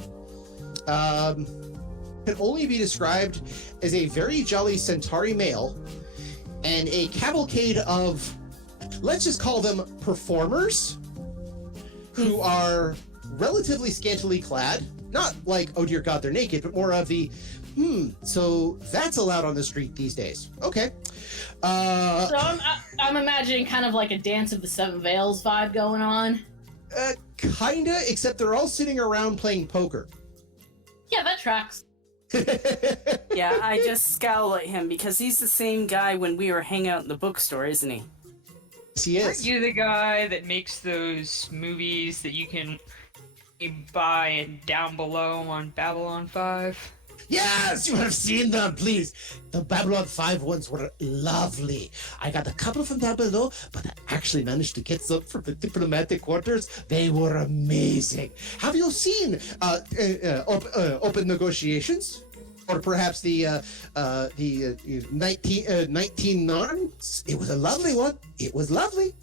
can only be described as a very jolly Centauri male and a cavalcade of, let's just call them performers, who are relatively scantily clad. Not like, oh dear God, they're naked, but more of the, so that's allowed on the street these days. Okay. So I'm imagining kind of like a Dance of the Seven Veils vibe going on. Kinda, except they're all sitting around playing poker. Yeah, that tracks. Yeah, I just scowl at him because he's the same guy when we were hanging out in the bookstore, isn't he? He Aren't is. you the guy that makes those movies that you can buy and down below on Babylon 5? Yes, you have seen them, please. The Babylon 5 ones were lovely. I got a couple from down below, but I actually managed to get some from the diplomatic quarters. They were amazing. Have you seen Open Negotiations? Or perhaps the 19 Narns? It was a lovely one. It was lovely.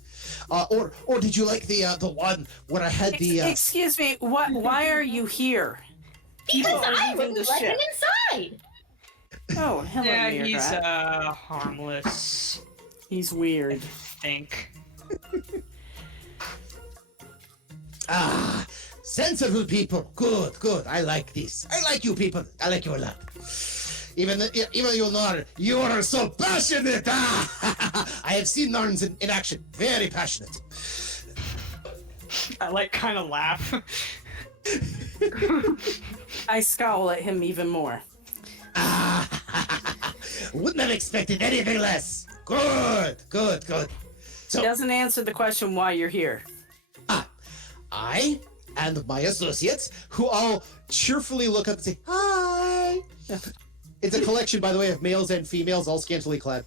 Or did you like the one where I had the... Excuse me, why are you here? Because People are I leaving wouldn't the let him ship. inside. Oh, hello, Yeah, he's Mirgrat. harmless, He's I weird. think. sensible people. Good, good. I like this. I like you people. I like you a lot. Even you, Narn, you are so passionate. Ah! I have seen Narns in action. Very passionate. I like kind of laugh. I scowl at him even more. Wouldn't have expected anything less. Good, good, good. So, Doesn't answer the question why you're here. I and my associates, who all cheerfully look up and say, hi. It's a collection, by the way, of males and females, all scantily clad.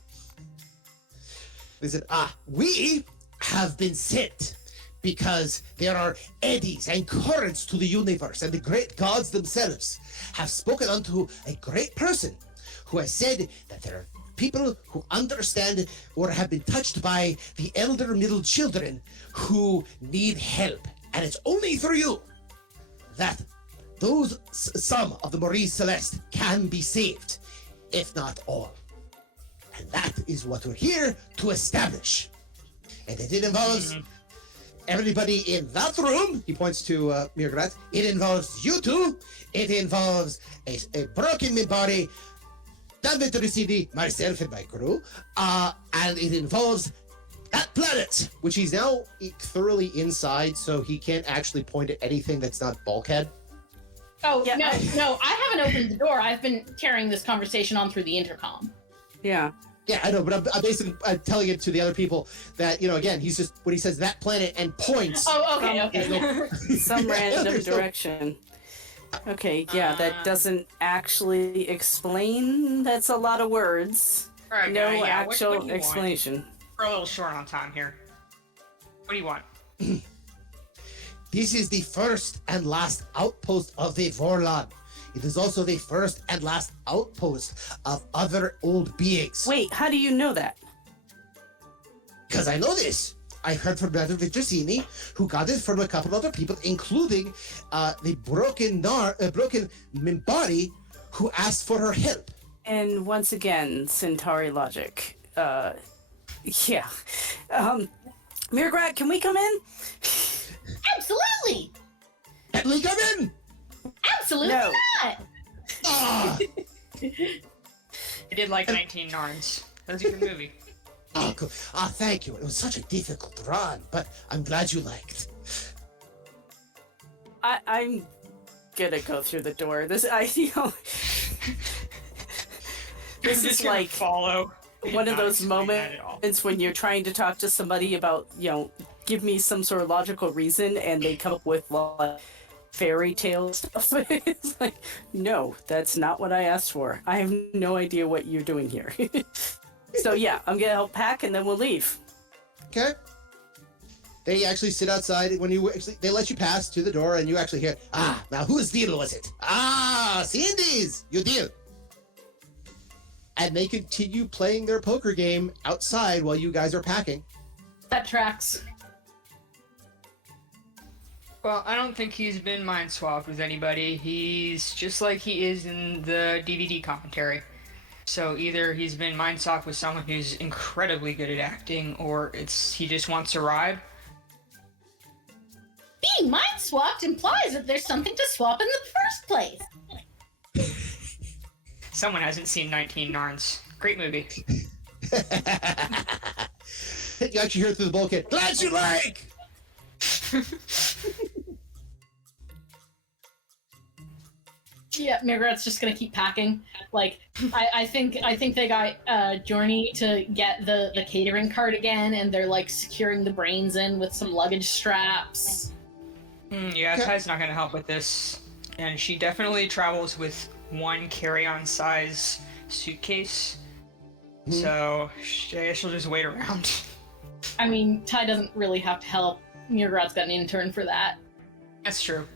They said, we have been sent because there are eddies and currents to the universe, and the great gods themselves have spoken unto a great person who has said that there are people who understand or have been touched by the elder middle children who need help. And it's only through you that those some of the Maurice Celeste can be saved, if not all. And that is what we're here to establish. And it involves everybody in that room. He points to Mirgrat. It involves you two. It involves a broken body, Madame Vidrizini, myself and my crew. And it involves that planet, which he's now thoroughly inside, so he can't actually point at anything that's not bulkhead. Oh, Yeah. no, I haven't opened the door. I've been carrying this conversation on through the intercom. Yeah. Yeah, I know, but I'm basically telling it to the other people that, again, he's just, when he says that planet and points. Oh, okay. there's no- Some random there's no- direction. Okay, yeah, that doesn't actually explain. That's a lot of words. Right, No yeah, what actual do you want? explanation. We're a little short on time here. What do you want? This is the first and last outpost of the Vorlon. It is also the first and last outpost of other old beings. Wait, how do you know that? Because I know this. I heard from Madame Vidrizini, who got it from a couple other people, including the broken Mimbari, who asked for her help. And once again, Centauri logic. Yeah. Mirgrat, can we come in? Absolutely! Let me come in! Absolutely No. not! Ah! I did like 19 Narns. That was a good movie. Oh, cool. Thank you. It was such a difficult run, but I'm glad you liked. I'm gonna go through the door. This is like follow. one of Not those explain that at all. moments when you're trying to talk to somebody about, give me some sort of logical reason, and they come up with like fairy tale stuff. It's like, no, that's not what I asked for. I have no idea what you're doing here. So yeah, I'm gonna help pack, and then we'll leave. Okay. They actually sit outside when they let you pass to the door, and you actually hear, now whose deal was it? Cindy's, your deal. And they continue playing their poker game outside while you guys are packing. That tracks. Well, I don't think he's been mind swapped with anybody. He's just like he is in the DVD commentary. So either he's been mind swapped with someone who's incredibly good at acting, or he just wants to ride. Being mind swapped implies that there's something to swap in the first place. Someone hasn't seen 19 Narns. Great movie. You actually hear it through the bulkhead. Glad you like! Yeah, Mirgrat's just gonna keep packing. Like, I think they got Journey to get the catering cart again, and they're like securing the brains in with some luggage straps. Yeah, Ty's not gonna help with this. And she definitely travels with one carry-on size suitcase. So I guess she'll just wait around. I mean, Ty doesn't really have to help. Mirgrat's got an intern for that. That's true.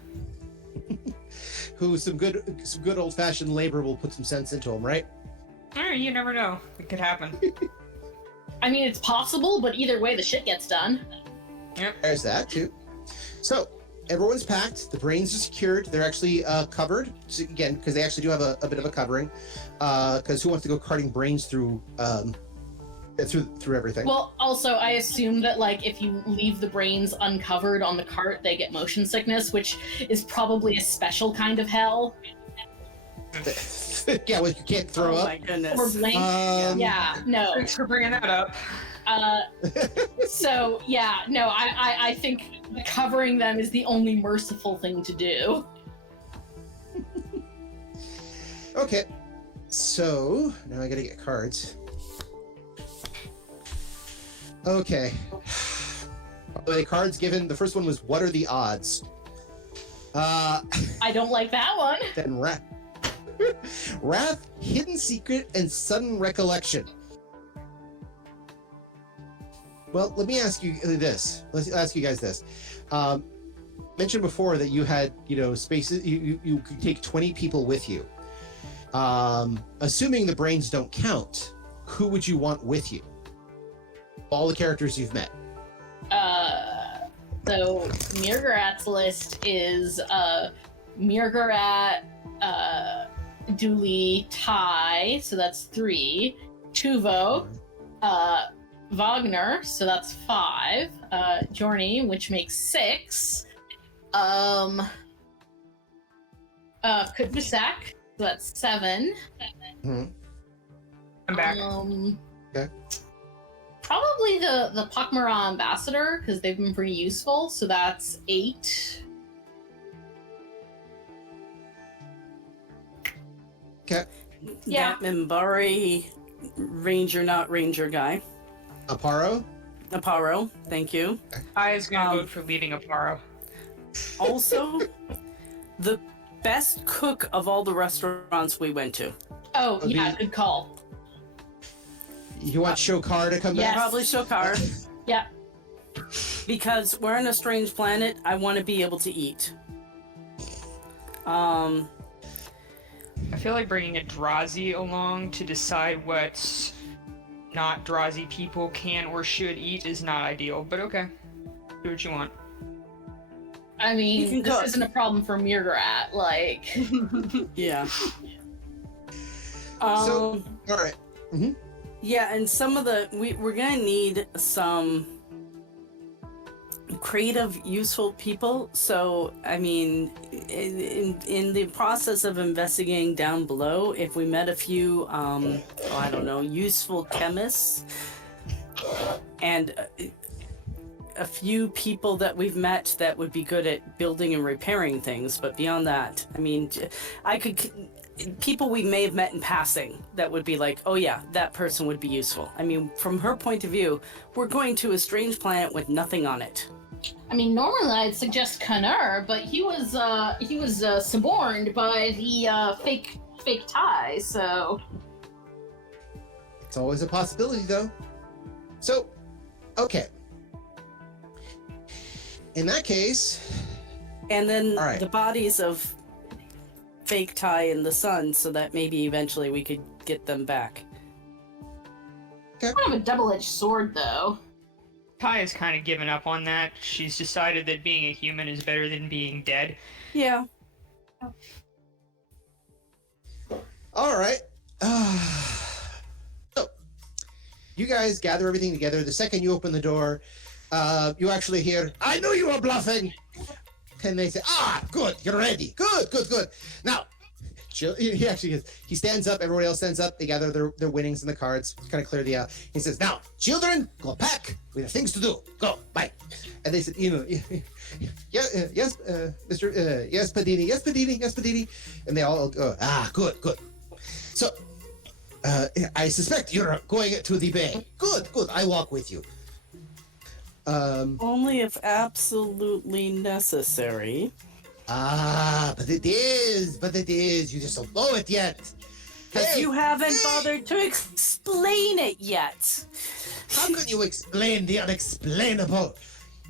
Who some good old-fashioned labor will put some sense into him, right? You never know. It could happen. I mean, it's possible, but either way, the shit gets done. Yep. There's that too. So everyone's packed. The brains are secured. They're actually covered again because they actually do have a bit of a covering. Because who wants to go carting brains through through everything. Well, also, I assume that, like, if you leave the brains uncovered on the cart, they get motion sickness, which is probably a special kind of hell. Yeah, well, you can't throw Oh up. my goodness. Or blink. Yeah, no. Thanks for bringing that up. So, yeah, no, I think covering them is the only merciful thing to do. Okay, so now I gotta get cards. Okay. The cards given, the first one was, what are the odds? I don't like that one. Then Wrath, Hidden Secret, and Sudden Recollection. Well, let me ask you this. Let's ask you guys this. Mentioned before that you had, spaces, you could take 20 people with you. Assuming the brains don't count, who would you want with you? All the characters you've met. So Mirgarat's list is Mirgarat, Dooley, Ty, so that's 3. Tuvo, Wagner, so that's 5. Jorny, which makes 6. Kutbusak, so that's 7. Mm-hmm. I'm back. Okay. Probably the pak'ma'ra ambassador, because they've been pretty useful, so that's 8. Okay. Yeah. That Mimbari ranger, not ranger guy. Aparo? Aparo, thank you. I was gonna vote for leaving Aparo. Also, the best cook of all the restaurants we went to. Oh, yeah, good call. You want Shokar to come back? Probably Shokar. Yeah. Because we're on a strange planet, I want to be able to eat. I feel like bringing a Drazi along to decide what not Drazi people can or should eat is not ideal, but okay. Do what you want. I mean, this cook. isn't a problem for Mirgarat, like... Yeah. So, all right. Mm-hmm. Yeah, and some of we're gonna need some creative, useful people. So, I mean, in the process of investigating down below, if we met a few, I don't know, useful chemists, and a few people that we've met that would be good at building and repairing things, but beyond that, I mean, people we may have met in passing that would be like, oh yeah, that person would be useful. I mean, from her point of view, we're going to a strange planet with nothing on it. I mean, normally I'd suggest Connor, but he was suborned by the fake tie, so... It's always a possibility, though. So, okay. In that case... And then All right. the bodies of fake Ty and the sun, so that maybe eventually we could get them back. Kind of a double-edged sword, though. Ty has kind of given up on that. She's decided that being a human is better than being dead. Yeah. All right. So, you guys gather everything together. The second you open the door, you actually hear, I knew you were bluffing! And they say, good, you're ready. Good. Now, he actually he stands up, everybody else stands up, they gather their winnings and the cards, kind of clear the he says, now, children, go pack, we have things to do. Go, bye. And they said, yes, Mr. Yes, Padini. And they all go, good. So, I suspect you're going to the bay. Good, I walk with you. Only if absolutely necessary. But it is. You just don't know it yet. Because you haven't bothered to explain it yet. How can you explain the unexplainable?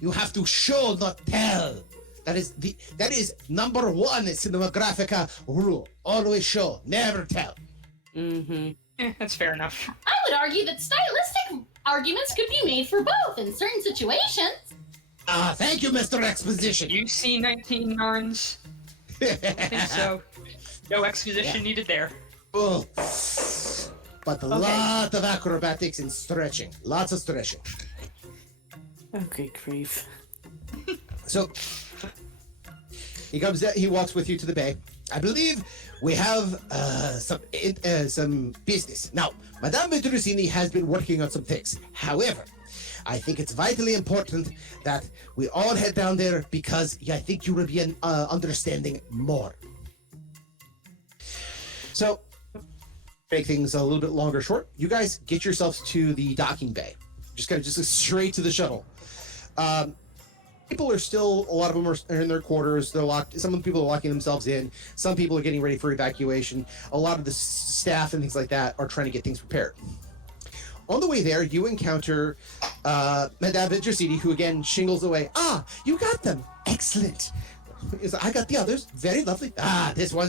You have to show, not tell. That is number one Cinematographica rule. Always show, never tell. Mm-hmm. That's fair enough. I would argue that stylistic arguments could be made for both in certain situations. Thank you, Mr. Exposition. You see 19 yarns? I think so. No exposition needed there. Oh. but a lot of acrobatics and stretching. Lots of stretching. Okay, grief. So he comes. He walks with you to the bay. I believe we have some business now. Madame Vidrizini has been working on some things. However, I think it's vitally important that we all head down there because I think you will be understanding more. So, make things a little bit longer short. You guys get yourselves to the docking bay. Just straight to the shuttle. People are still, a lot of them are in their quarters. They're locked. Some of the people are locking themselves in. Some people are getting ready for evacuation. A lot of the staff and things like that are trying to get things prepared. On the way there, you encounter Madame Vidrizini, who again shingles away. Ah, you got them. Excellent. I got the others. Very lovely.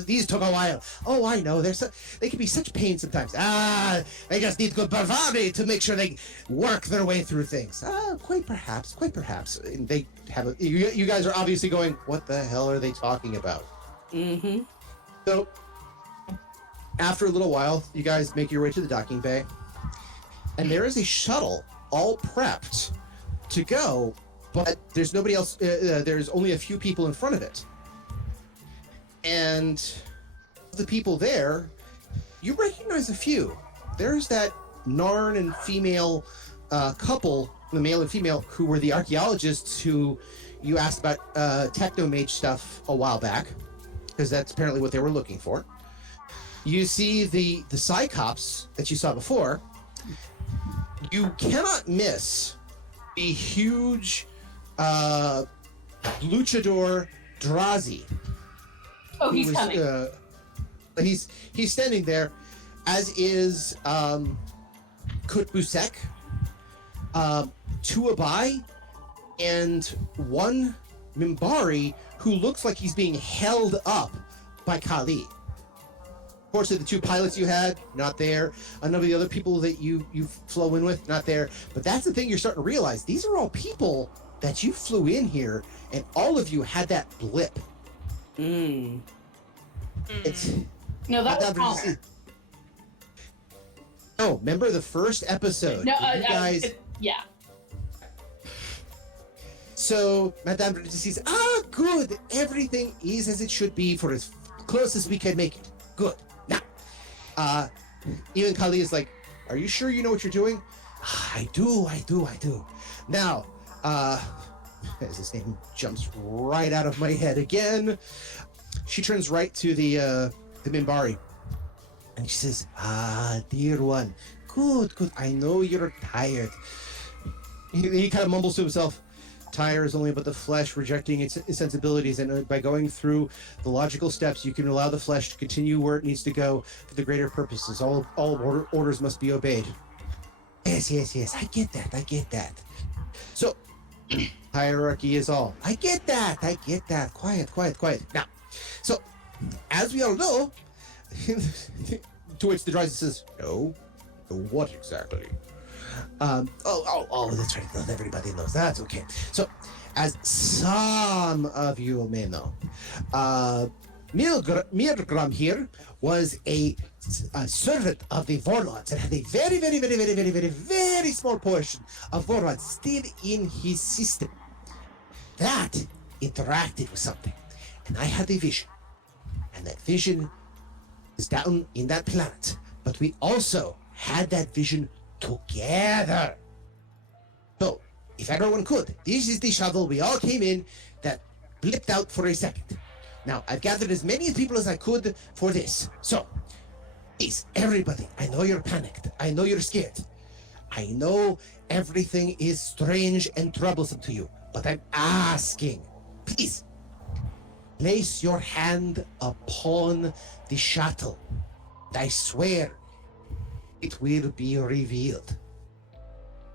These took a while. Oh, I know. They can be such pain sometimes. They just need good bravado to make sure they work their way through things. Quite perhaps. And they have you guys are obviously going, what the hell are they talking about? Mm-hmm. So, after a little while, you guys make your way to the docking bay. And there is a shuttle all prepped to go, but there's nobody else. There's only a few people in front of it. And the people there, you recognize a few. There's that Narn and female couple, the male and female, who were the archaeologists who you asked about technomage stuff a while back, because that's apparently what they were looking for. You see the Psychops that you saw before. You cannot miss the huge luchador Drazi. Oh, he's coming. He's standing there, as is Kutbusek, Tuabai, and one Mimbari who looks like he's being held up by Kali. Of course, the two pilots you had, not there. A number of the other people that you've flown in with, not there. But that's the thing you're starting to realize. These are all people that you flew in here, and all of you had that blip. It's No, that was Connor. Oh, remember the first episode? No, you guys. Yeah. So Madame Vidrizini says, good. Everything is as it should be for as close as we can make it. Good. Now, even Kali is like, are you sure you know what you're doing? I do. Now, as his name jumps right out of my head again, she turns right to the Mimbari. And she says, dear one, good. I know you're tired. He kind of mumbles to himself. Tire is only about the flesh rejecting its sensibilities, and by going through the logical steps, you can allow the flesh to continue where it needs to go for the greater purposes. All orders must be obeyed. Yes. I get that. So, hierarchy is all. I get that. Quiet. Now, so, as we all know, to which the Drazi says, no, what exactly? That's right. Not everybody knows. That's okay. So, as some of you may know, Mirgram here was a servant of the warlords and had a very small portion of warlords still in his system. That interacted with something, and I had a vision, and that vision is down in that planet. But we also had that vision together. So, if everyone could, this is the shuttle we all came in that blipped out for a second. Now, I've gathered as many people as I could for this. So, please, everybody, I know you're panicked. I know you're scared. I know everything is strange and troublesome to you, but I'm asking, please, place your hand upon the shuttle. I swear, it will be revealed.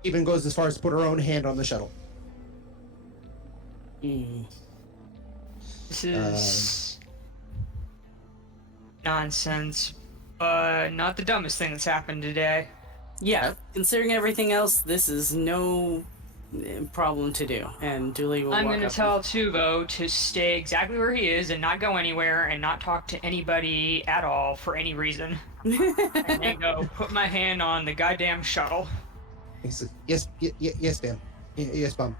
Even goes as far as to put her own hand on the shuttle. This is nonsense, but not the dumbest thing that's happened today. Yeah, considering everything else, this is no problem to do, and Dooley will I'm walk going to up. tell Tuvo to stay exactly where he is and not go anywhere and not talk to anybody at all for any reason. And then go put my hand on the goddamn shuttle. He says, yes, yes, ma'am. Yes, ma'am.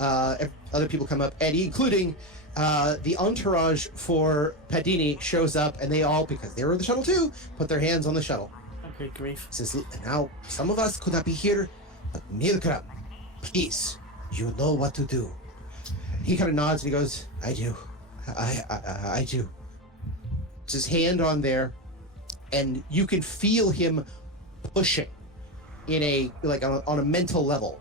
Other people come up, and including the entourage for Padini shows up, and they all, because they were in the shuttle too, put their hands on the shuttle. Okay, grief. He says, now, some of us could not be here, but Milgram, please, you know what to do. He kind of nods and he goes, I do. I do. It's his hand on there, and you can feel him pushing in a, like, on a mental level.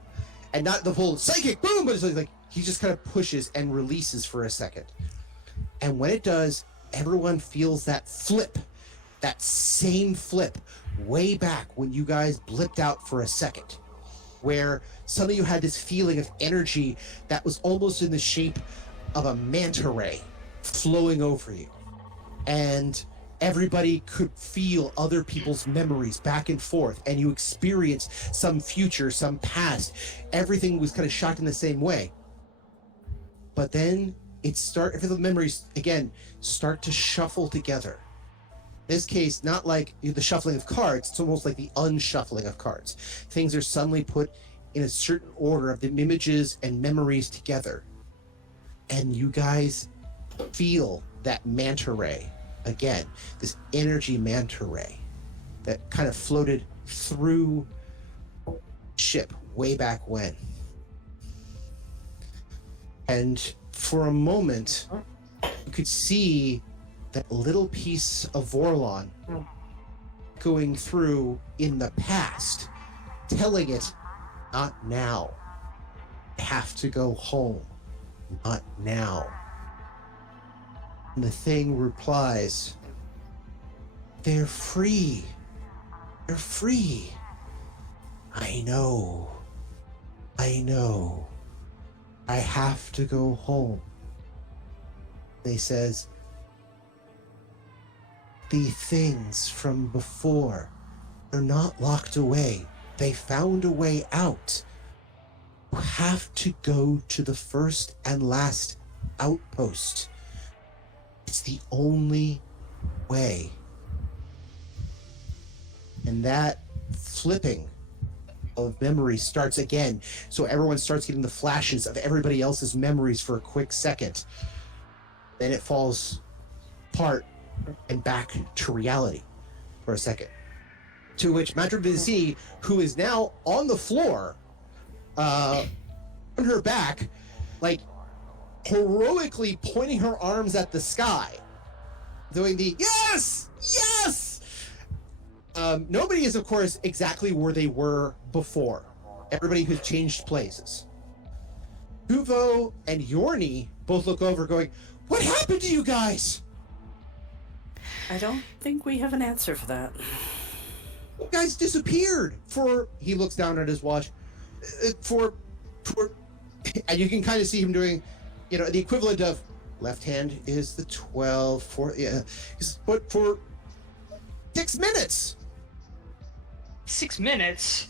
And not the full psychic boom, but it's like he just kind of pushes and releases for a second. And when it does, everyone feels that flip, that same flip, way back when you guys blipped out for a second, where some of you had this feeling of energy that was almost in the shape of a manta ray flowing over you. And everybody could feel other people's memories back and forth, and you experienced some future, some past. Everything was kind of shot in the same way. But then the memories, again, start to shuffle together. In this case, not like the shuffling of cards, it's almost like the unshuffling of cards. Things are suddenly put in a certain order of the images and memories together. And you guys feel that manta ray again, this energy manta ray that kind of floated through ship way back when. And for a moment, you could see that little piece of Vorlon going through in the past, telling it, not now. I have to go home. Not now. And the thing replies, they're free. They're free. I know. I know. I have to go home. They says, the things from before, they're not locked away. They found a way out. You have to go to the first and last outpost. It's the only way. And that flipping of memory starts again. So everyone starts getting the flashes of everybody else's memories for a quick second. Then it falls apart and back to reality for a second. To which Madame Vidrizini, who is now on the floor, on her back, like heroically pointing her arms at the sky, doing the yes, yes. Nobody is, of course, exactly where they were before. Everybody has changed places. Huvo and Yorni both look over, going, "What happened to you guys?" I don't think we have an answer for that. You guys disappeared for. He looks down at his watch. For, and you can kind of see him doing, the equivalent of left hand is the 12 for but for 6 minutes. 6 minutes?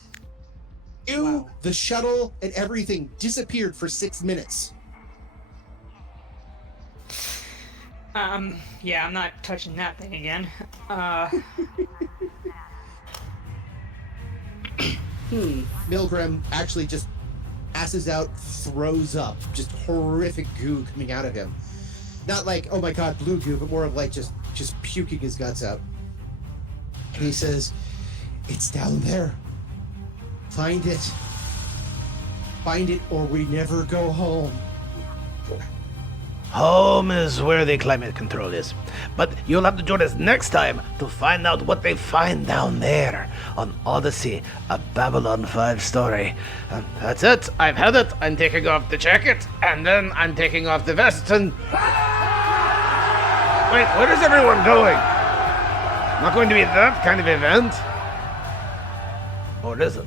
Wow. The shuttle and everything disappeared for 6 minutes. Yeah, I'm not touching that thing again. Milgram actually just passes out, throws up, just horrific goo coming out of him. Not like, oh my god, blue goo, but more of like just puking his guts out. And he says, "It's down there. Find it. Find it or we never go home." Home is where the climate control is. But you'll have to join us next time to find out what they find down there on Odyssey, a Babylon 5 story. That's it. I've had it. I'm taking off the jacket, and then I'm taking off the vest, and... Wait, where is everyone going? Not going to be that kind of event? Or is it?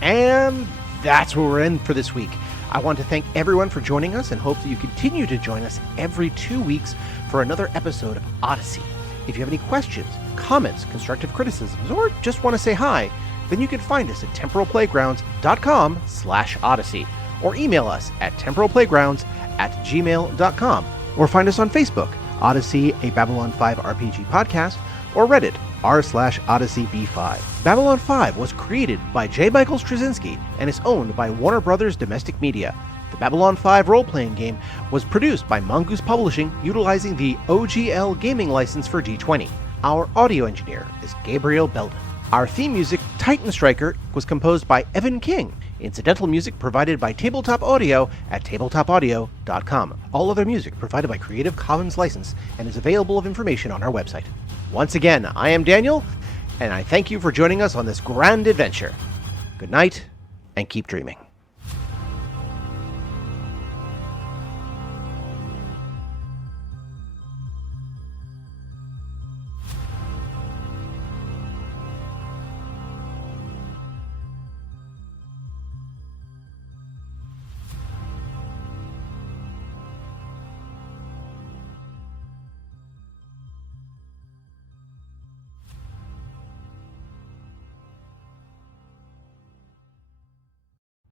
And that's where we're in for this week. I want to thank everyone for joining us and hope that you continue to join us every 2 weeks for another episode of Odyssey, If you have any questions, comments, constructive criticisms, or just want to say hi, then you can find us at temporalplaygrounds.com/odyssey, or email us at temporalplaygrounds@gmail.com, or find us on Facebook, Odyssey, a Babylon 5 RPG podcast, or Reddit, r/OdysseyB5. Babylon 5 was created by J. Michael Straczynski and is owned by Warner Brothers Domestic Media. The Babylon 5 role-playing game was produced by Mongoose Publishing utilizing the OGL gaming license for D20. Our audio engineer is Gabriel Belden. Our theme music, Titan Striker, was composed by Evan King. Incidental music provided by Tabletop Audio at tabletopaudio.com. All other music provided by Creative Commons license and is available of information on our website. Once again, I am Daniel, and I thank you for joining us on this grand adventure. Good night, and keep dreaming.